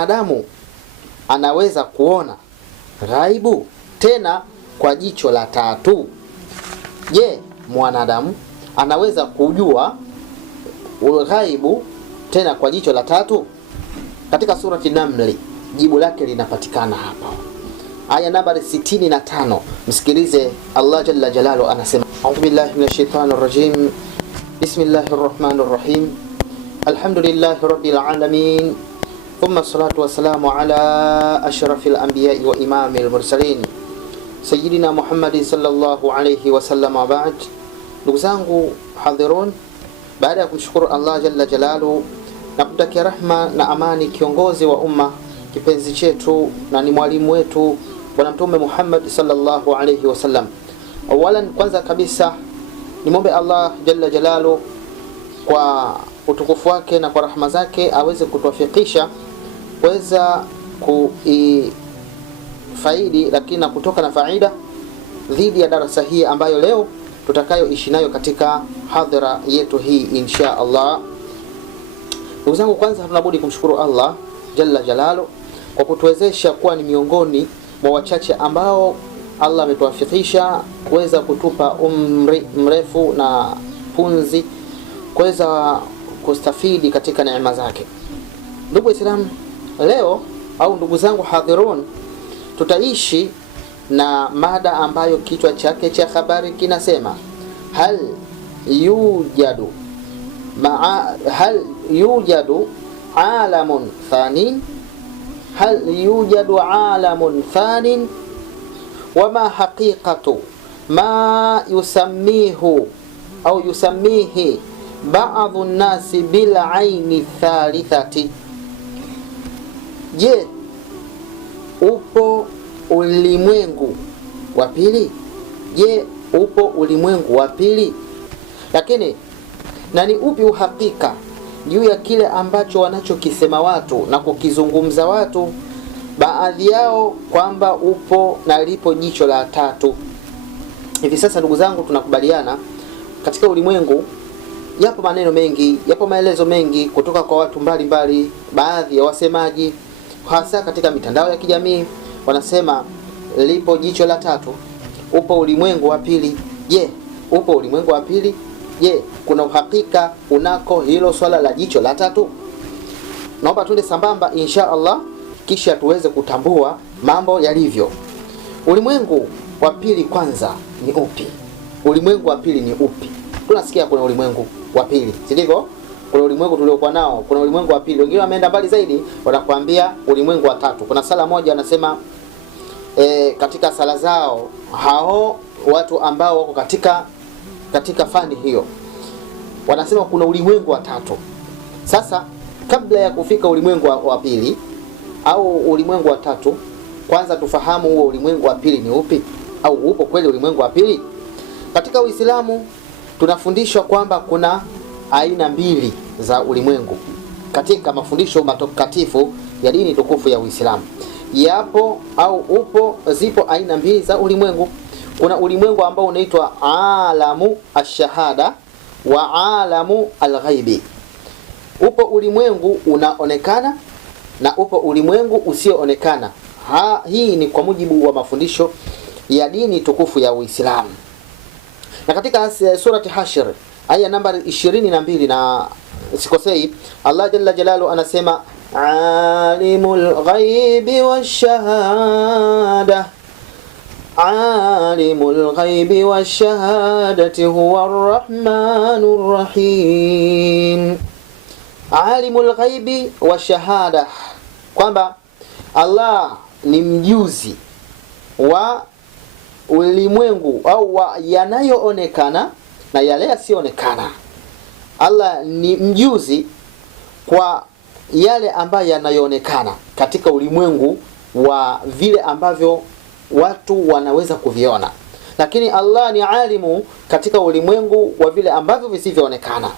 mwanadamu anaweza kuona ghaibu tena kwa jicho la tatu? Je, mwanadamu anaweza kujua ghaibu tena kwa jicho la tatu? Katika surati Namli jibu lake linapatikana hapa. Aya nambari 65. Msikilize Allah jalla jalalu anasema, a'udhu billahi minash shaitanir rajim. Bismillahir rahmanir rahim. Alhamdulillahi rabbil alamin. Thumma salatu wassalamu ala ashrafil anbiya'i wa imamil mursalin sayyidina Muhammadin sallallahu alayhi wasallam. Ba'd, ndugu zangu hadhirun, baada ya kumshukuru Allah jalla jalalu na kumtakia rahma na amani kiongozi wa umma, kipenzi chetu na ni mwalimu wetu Bwana Mtume Muhammad sallallahu alayhi wasallam, awalan, kwanza kabisa nimombe Allah jalla jalalu kwa utukufu wake na kwa rahma zake aweze kutuwafikisha kuweza kufaidi lakini na kutoka na faida dhidi ya darasa hii ambayo leo tutakayoishi nayo katika hadhara yetu hii insha Allah. Ndugu zangu, kwanza tunabudi kumshukuru Allah jalla jalalu kwa kutuwezesha kuwa ni miongoni mwa wachache ambao Allah ametuwafikisha kuweza kutupa umri mrefu na punzi kuweza kustafidi katika neema zake. Ndugu Waislamu, leo au ndugu zangu hadhirun, tutaishi na mada ambayo kichwa chake cha habari kinasema hal yujadu alamun thanin, hal yujadu alamun thanin wama haqiqatu ma yusammihu au yusammihi ba'dhu an-nasi bil aini thalithati. Je, upo ulimwengu wa pili? Je, upo ulimwengu wa pili? Lakini na ni upi uhakika juu ya kile ambacho wanachokisema watu na kukizungumza watu, baadhi yao kwamba upo na lipo jicho la tatu? Hivi sasa ndugu zangu, tunakubaliana katika ulimwengu yapo maneno mengi, yapo maelezo mengi kutoka kwa watu mbalimbali, baadhi ya wasemaji hasa katika mitandao ya kijamii wanasema lipo jicho la tatu, upo ulimwengu wa pili. Je, upo ulimwengu wa pili? Je, kuna uhakika unako hilo swala la jicho la tatu? Naomba tuende sambamba insha Allah, kisha tuweze kutambua mambo yalivyo. Ulimwengu wa pili kwanza ni upi? Ulimwengu wa pili ni upi? Tunasikia kuna ulimwengu wa pili, si ndivyo? Kuna ulimwengu tuliokuwa nao, kuna ulimwengu wa pili. Wengine wameenda mbali zaidi, wanakuambia ulimwengu wa tatu. Kuna sala moja anasema katika sala zao hao watu ambao wako katika fani hiyo wanasema kuna ulimwengu wa tatu. Sasa kabla ya kufika ulimwengu wa pili au ulimwengu wa tatu, kwanza tufahamu huo ulimwengu wa pili ni upi, au upo kweli ulimwengu wa pili? Katika Uislamu tunafundishwa kwamba kuna aina mbili za ulimwengu katika mafundisho matakatifu ya dini tukufu ya Uislamu. Zipo aina mbili za ulimwengu. Kuna ulimwengu ambao unaitwa alamu ash-shahada wa alamu al-ghaibi. Upo ulimwengu unaonekana na upo ulimwengu usioonekana. Hii ni kwa mujibu wa mafundisho ya dini tukufu ya Uislamu. Na katika surati Hashr aya nambari 22 na sikosei, Allah jalla jalalu anasema alimul ghaibi wash-shahada, alimul ghaibi wash-shahadati huwa ar-rahmanur rahim. Alimul ghaibi wash-shahada, kwamba Allah ni mjuzi wa ulimwengu au wa yanayoonekana na yale yasiyoonekana. Allah ni mjuzi kwa yale ambayo yanayoonekana katika ulimwengu wa vile ambavyo watu wanaweza kuviona, lakini Allah ni alimu katika ulimwengu wa vile ambavyo visivyoonekana.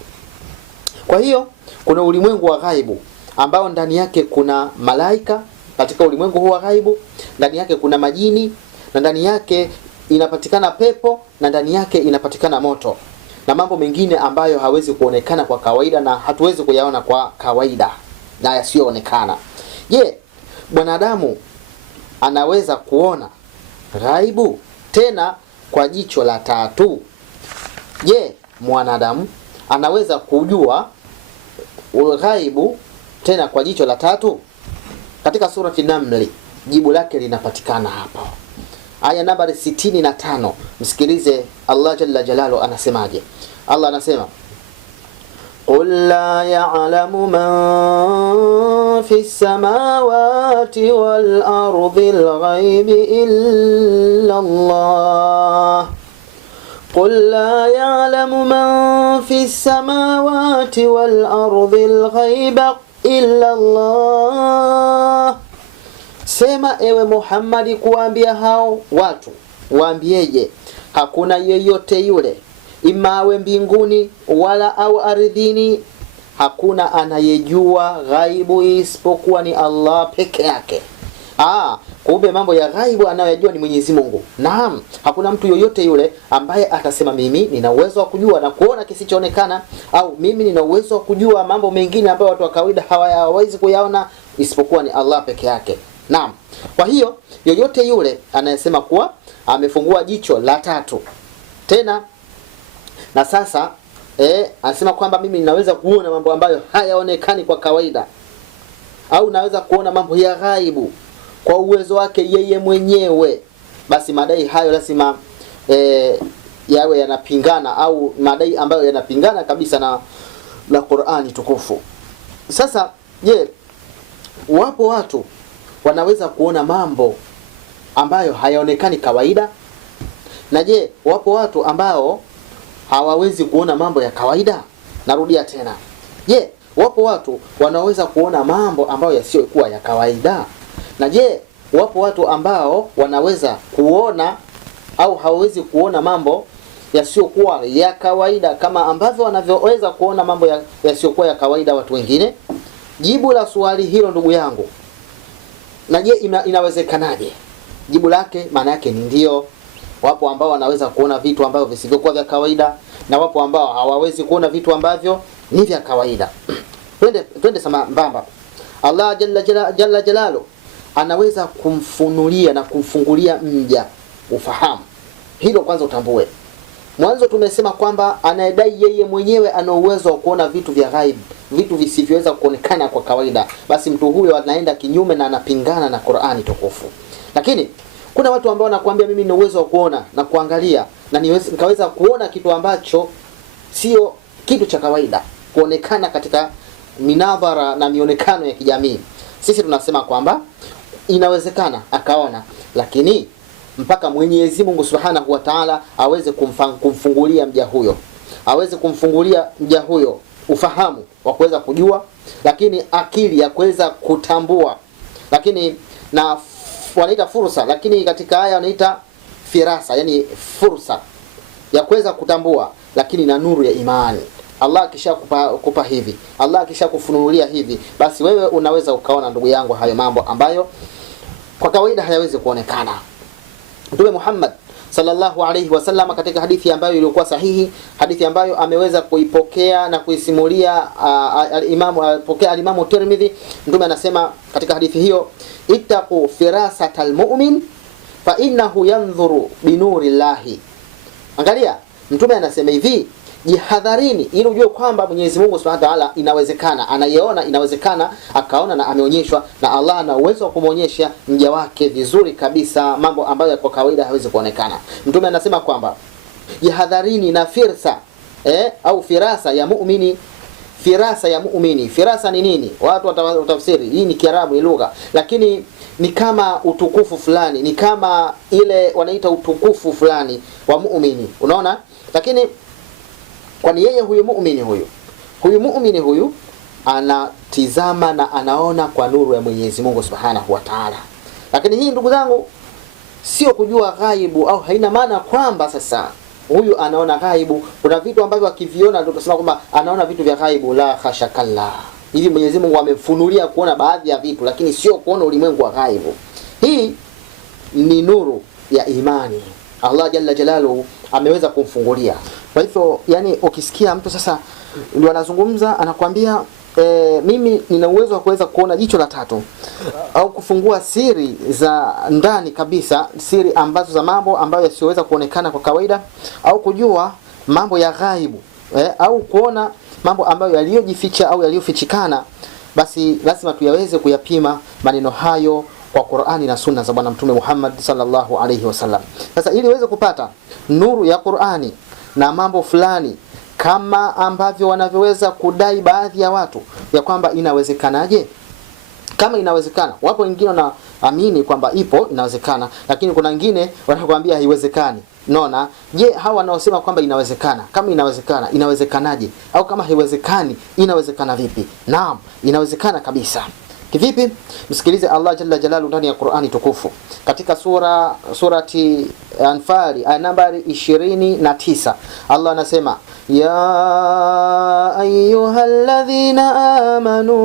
Kwa hiyo kuna ulimwengu wa ghaibu ambao ndani yake kuna malaika. Katika ulimwengu huu wa ghaibu ndani yake kuna majini, na ndani yake inapatikana pepo, na ndani yake inapatikana moto na mambo mengine ambayo hawezi kuonekana kwa kawaida na hatuwezi kuyaona kwa kawaida na yasiyoonekana. Je, mwanadamu anaweza kuona ghaibu tena kwa jicho la tatu? Je, mwanadamu anaweza kujua ghaibu tena kwa jicho la tatu? Katika surati Naml jibu lake linapatikana hapa. Aya nambari 65, msikilize Allah jalla jalalu anasemaje. Allah anasema, qul la ya'lamu man fi samawati wal ardi al-ghaibi illa Allah. قل لا يعلم من في السماوات والأرض الغيب إلا الله. Sema ewe Muhammad kuambia hao watu, waambieje, hakuna yeyote yule imawe mbinguni wala au ardhini, hakuna anayejua ghaibu isipokuwa ni Allah peke yake. Kumbe mambo ya ghaibu anayojua ni Mwenyezi Mungu. Naam, hakuna mtu yoyote yule ambaye atasema mimi nina uwezo wa kujua na kuona kisichoonekana, au mimi nina uwezo wa kujua mambo mengine ambayo watu wa kawaida hawawezi kuyaona, isipokuwa ni Allah peke yake. Naam. Kwa hiyo yoyote yule anayesema kuwa amefungua jicho la tatu tena na sasa anasema kwamba mimi ninaweza kuona mambo ambayo hayaonekani kwa kawaida, au naweza kuona mambo ya ghaibu kwa uwezo wake yeye mwenyewe, basi madai hayo lazima yawe yanapingana, au madai ambayo yanapingana kabisa na Qur'ani tukufu. Sasa je, wapo watu wanaweza kuona mambo ambayo hayaonekani kawaida? Na je, wapo watu ambao hawawezi kuona mambo ya kawaida? Narudia tena. Je, wapo watu wanaweza kuona mambo ambayo yasiyokuwa ya kawaida? Na je, wapo watu ambao wanaweza kuona au hawawezi kuona mambo yasiyokuwa ya kawaida kama ambavyo wanavyoweza kuona mambo yasiyokuwa ya kawaida watu wengine? Jibu la swali hilo ndugu yangu, na je inawezekanaje? Jibu lake maana yake ni ndio. Wapo ambao wanaweza kuona vitu ambavyo visivyokuwa vya kawaida, na wapo ambao hawawezi kuona vitu ambavyo ni vya kawaida. Twende sambamba. Allah jalla jalalu anaweza kumfunulia na kumfungulia mja ufahamu. Hilo kwanza utambue. Mwanzo tumesema kwamba anayedai yeye mwenyewe ana uwezo wa kuona vitu vya ghaibu, vitu visivyoweza kuonekana kwa kawaida, basi mtu huyo anaenda kinyume na anapingana na Qur'ani tukufu. Lakini kuna watu ambao wanakuambia mimi nina uwezo wa kuona na kuangalia na nikaweza kuona kitu ambacho sio kitu cha kawaida kuonekana katika minadhara na mionekano ya kijamii. Sisi tunasema kwamba inawezekana akaona, lakini mpaka Mwenyezi Mungu Subhanahu wa Ta'ala aweze kumfungulia mja huyo, aweze kumfungulia mja huyo ufahamu wa kuweza kujua, lakini akili ya kuweza kutambua, lakini na wanaita fursa, lakini katika aya wanaita firasa, yani fursa ya kuweza kutambua, lakini na nuru ya imani. Allah akisha kupa hivi, Allah akisha kufunulia hivi, basi wewe unaweza ukaona ndugu yangu hayo mambo ambayo kwa kawaida hayawezi kuonekana. Mtume Muhammad sallallahu alayhi wasallam katika hadithi ambayo ilikuwa sahihi, hadithi ambayo ameweza kuipokea na kuisimulia al-Imam Tirmidhi, Mtume anasema katika hadithi hiyo, ittaqu firasatal mu'min fa innahu yanzuru binuri llahi. Angalia, Mtume anasema hivi, jihadharini ili ujue kwamba Mwenyezi Mungu Subhanahu wa Ta'ala inawezekana, anayeona inawezekana akaona na ameonyeshwa, na Allah ana uwezo wa kumuonyesha mja wake vizuri kabisa mambo ambayo kwa kawaida hawezi kuonekana. Mtume anasema kwamba jihadharini na firsa au firasa ya muumini. Firasa ya muumini, firasa ni nini? Watu watafsiri, hii ni Kiarabu, ni lugha, lakini ni kama utukufu fulani, ni kama ile wanaita utukufu fulani wa muumini, unaona? Lakini kwani yeye huyu muumini huyu anatizama na anaona kwa nuru ya Mwenyezi Mungu Subhanahu wa Ta'ala. Lakini hii ndugu zangu sio kujua ghaibu, au haina maana kwamba sasa huyu anaona ghaibu. Kuna vitu ambavyo akiviona ndio tunasema kwamba anaona vitu vya ghaibu. La khashakalla. Hivi Mwenyezi Mungu amemfunulia kuona baadhi ya vitu, lakini sio kuona ulimwengu wa ghaibu. Hii ni nuru ya imani. Allah jalla jalalu ameweza kumfungulia. Kwa hivyo yani ukisikia mtu sasa ndio anazungumza anakuambia mimi nina uwezo wa kuweza kuona jicho la tatu au kufungua siri za ndani kabisa, siri ambazo za mambo ambayo yasiweza kuonekana kwa kawaida, au kujua mambo ya ghaibu, au kuona mambo ambayo yaliyojificha au yaliyofichikana, basi lazima tuyaweze kuyapima maneno hayo kwa Qur'ani na Sunna za Bwana Mtume Muhammad sallallahu alayhi wasallam. Sasa ili uweze kupata nuru ya Qur'ani na mambo fulani kama ambavyo wanavyoweza kudai baadhi ya watu ya kwamba inawezekanaje? Kama inawezekana, wapo wengine wanaamini kwamba ipo inawezekana, lakini kuna wengine wanakuambia haiwezekani. Naona, je, hawa wanaosema kwamba inawezekana, kama inawezekana, inawezekanaje? Au kama haiwezekani, inawezekana vipi? Naam, inawezekana kabisa. Kivipi? Msikilize Allah Jalla Jalalu ndani ya Qur'ani tukufu. Katika surati Anfal aya nambari 29, Allah anasema, ya ayyuhalladhina amanu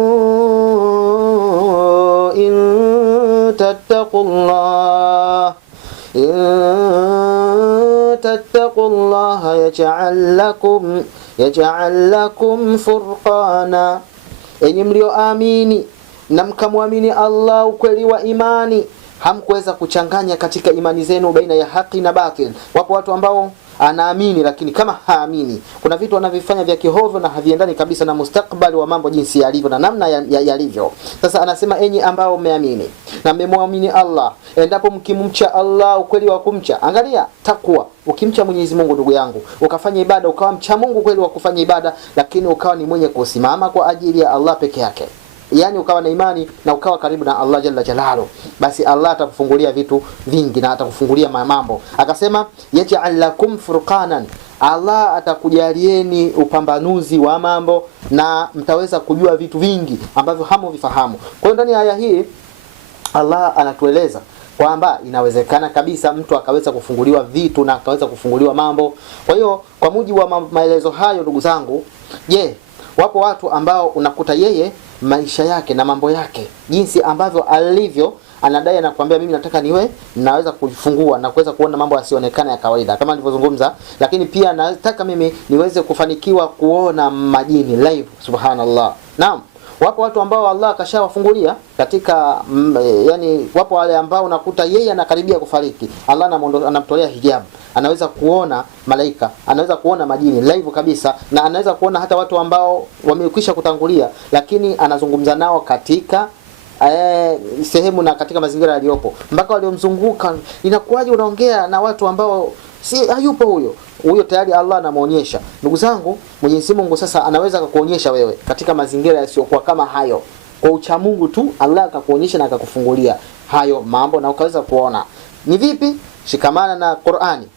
in tattaqullaha yaj'al lakum furqana. Enyi mlioamini na mkamwamini Allah ukweli wa imani, hamkuweza kuchanganya katika imani zenu baina ya haki na batil. Wapo watu ambao anaamini lakini kama haamini, kuna vitu wanavifanya vya kihovyo na haviendani kabisa na mustakbali wa mambo jinsi yalivyo na namna yalivyo. Sasa anasema, enyi ambao mmeamini na mmemwamini Allah, endapo mkimcha Allah ukweli wa kumcha. Angalia takwa, ukimcha Mwenyezi Mungu ndugu yangu, ukafanya ibada, ukawa mcha Mungu kweli wa kufanya ibada, lakini ukawa ni mwenye kusimama kwa ajili ya Allah peke yake, yani ukawa na imani na ukawa karibu na Allah Jalla Jalalu, basi Allah atakufungulia vitu vingi na atakufungulia mambo. Akasema, yaj'al lakum furqanan, Allah atakujalieni upambanuzi wa mambo na mtaweza kujua vitu vingi ambavyo hamuvifahamu. Kwa hiyo ndani ya aya hii Allah anatueleza kwamba inawezekana kabisa mtu akaweza kufunguliwa vitu na akaweza kufunguliwa mambo. Kwa hiyo kwa mujibu wa maelezo hayo ndugu zangu, je, wapo watu ambao unakuta yeye maisha yake na mambo yake jinsi ambavyo alivyo, anadai na kuambia mimi nataka naweza kufungua na kuweza kuona mambo yasionekana ya kawaida kama nilivyozungumza, lakini pia nataka mimi niweze kufanikiwa kuona majini live. Subhanallah. Naam, wapo watu ambao Allah akashawafungulia katika yani wapo wale ambao unakuta yeye anakaribia kufariki, Allah anamtolea hijabu, anaweza kuona malaika, anaweza kuona majini live kabisa, na anaweza kuona hata watu ambao wamekwisha kutangulia, lakini anazungumza nao katika sehemu na katika mazingira yaliyopo, mpaka waliomzunguka. Inakuwaje unaongea na watu ambao si hayupo huyo tayari Allah anamuonyesha. Ndugu zangu, Mwenyezi Mungu sasa anaweza kukuonyesha wewe katika mazingira yasiyokuwa kama hayo. Kwa ucha Mungu tu Allah akakuonyesha na akakufungulia hayo mambo na ukaweza kuona. Ni vipi? Shikamana na Qur'ani,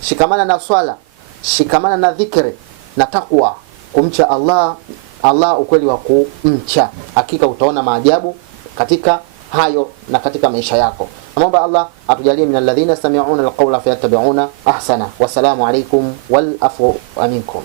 shikamana na swala, shikamana na dhikri na takwa, kumcha Allah ukweli wa kumcha. Hakika utaona maajabu katika hayo na katika maisha yako. Naomba Allah atujalie min alladhina yastami'una alqawla fayattabi'una ahsana. Wassalamu alaykum wal afu minkum.